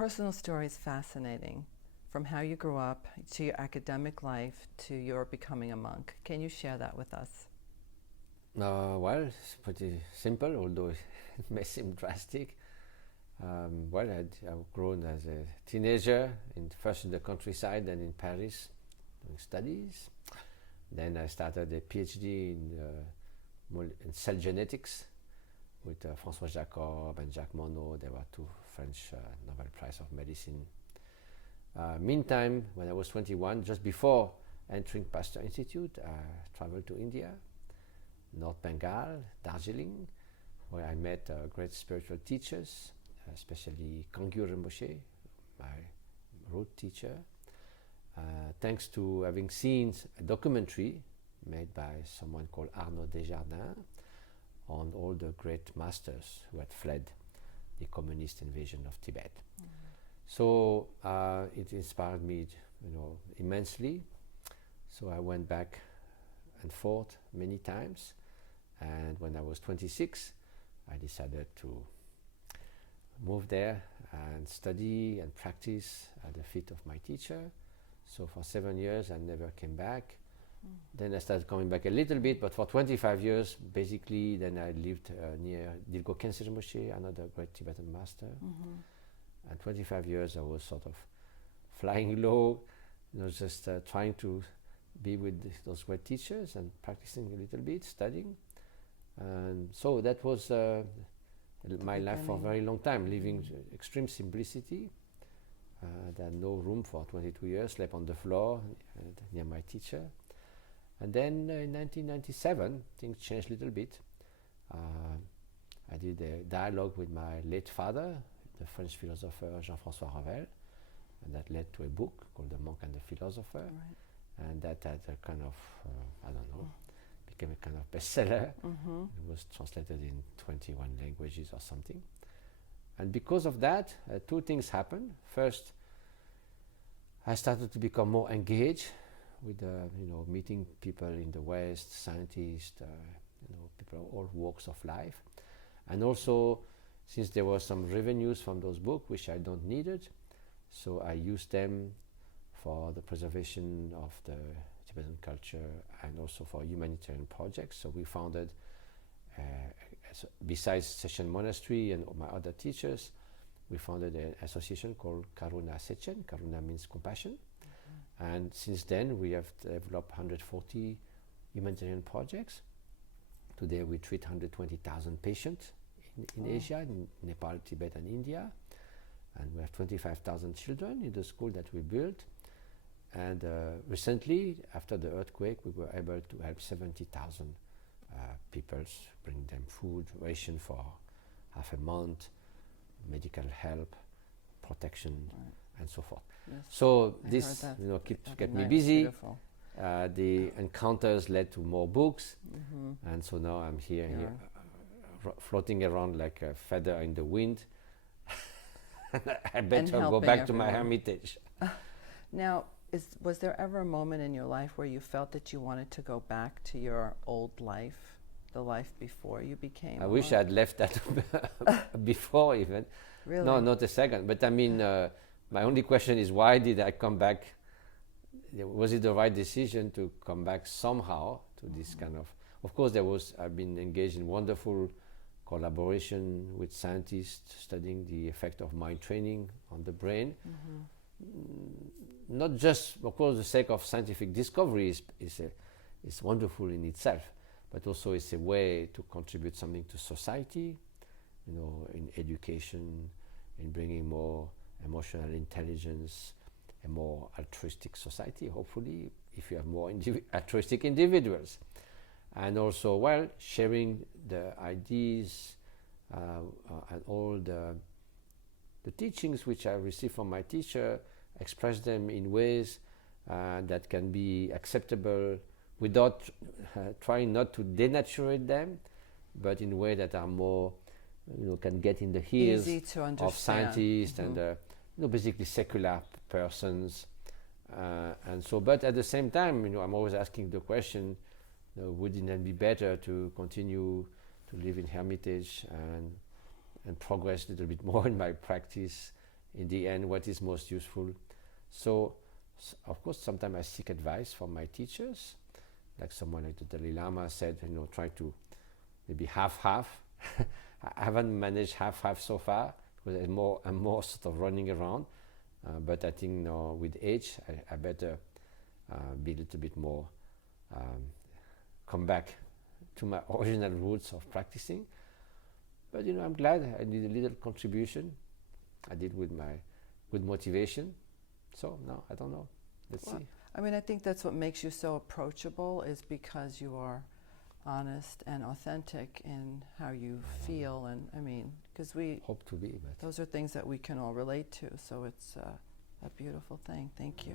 personal story is fascinating, from how you grew up to your academic life to your becoming a monk. Can you share that with us? Well, it's pretty simple, although it may seem drastic. I've grown as a teenager, first in the countryside, then in Paris, doing studies. Then I started a PhD in cell genetics with François Jacob and Jacques Monod. They were two French Nobel Prize of Medicine. Meantime, when I was 21, just before entering Pasteur Institute, I traveled to India, North Bengal, Darjeeling, where I met great spiritual teachers, especially Kangyur Rinpoche, my root teacher. Thanks to having seen a documentary made by someone called Arnaud Desjardins on all the great masters who had fled the communist invasion of Tibet. Mm-hmm. So it inspired me, immensely. So I went back and forth many times, and when I was 26, I decided to move there and study and practice at the feet of my teacher. So for 7 years I never came back. Then I started coming back a little bit, but for 25 years basically, then I lived near Dilgo Khyentse Rinpoche, another great Tibetan master. Mm-hmm. And 25 years I was sort of flying low, just trying to be with those great teachers and practicing a little bit, studying. And so that was my life for a very long time, living extreme simplicity. There had no room for 22 years, slept on the floor near my teacher. And then in 1997, things changed a little bit. I did a dialogue with my late father, the French philosopher Jean-François Ravel, and that led to a book called The Monk and the Philosopher. Right. And that had a kind of, became a kind of bestseller. Mm-hmm. It was translated in 21 languages or something. And because of that, two things happened. First, I started to become more engaged with, meeting people in the West, scientists, people of all walks of life. And also, since there were some revenues from those books, which I don't needed, so I used them for the preservation of the Tibetan culture and also for humanitarian projects. So we founded, besides Session Monastery and my other teachers, we founded an association called Karuna Sechen. Karuna means compassion. Mm-hmm. And since then we have developed 140 humanitarian projects. Today we treat 120,000 patients in Asia, in Nepal, Tibet and India. And we have 25,000 children in the school that we built. And recently, after the earthquake, we were able to help 70,000 people, bring them food, ration for half a month, medical help, protection, right, and so forth. Yes. So this, kept me busy. The encounters led to more books, mm-hmm, and so now I'm here, floating around like a feather in the wind. I better go back to my hermitage. Now, was there ever a moment in your life where you felt that you wanted to go back to your old life, the life before you became? I wish I'd left that before even. Really? No, not a second. But I mean, my only question is, why did I come back? Was it the right decision to come back somehow to this kind of? Of course, I've been engaged in wonderful collaboration with scientists studying the effect of mind training on the brain. Mm-hmm. Not just, of course, the sake of scientific discovery is wonderful in itself, but also it's a way to contribute something to society, in education, in bringing more emotional intelligence, a more altruistic society, hopefully, if you have more altruistic individuals. And also, sharing the ideas and all the teachings which I received from my teacher, express them in ways that can be acceptable without trying not to denaturate them, but in ways that are more, can get in the ears of scientists, mm-hmm, and basically secular persons. And so, but at the same time, I'm always asking the question, wouldn't it be better to continue to live in hermitage and progress a little bit more in my practice in the end what is most useful. So of course sometimes I seek advice from my teachers, like someone like the Dalai Lama said, try to maybe half-half. I haven't managed half-half so far because I'm more sort of running around, but I think with age I better be a little bit more, come back to my original roots of practicing. But I'm glad I did a little contribution. I did with my good motivation. So now I don't know. Let's see. I mean, I think that's what makes you so approachable, is because you are honest and authentic in how you feel, and I mean, because we hope to be, but those are things that we can all relate to. So it's a beautiful thing. Thank you.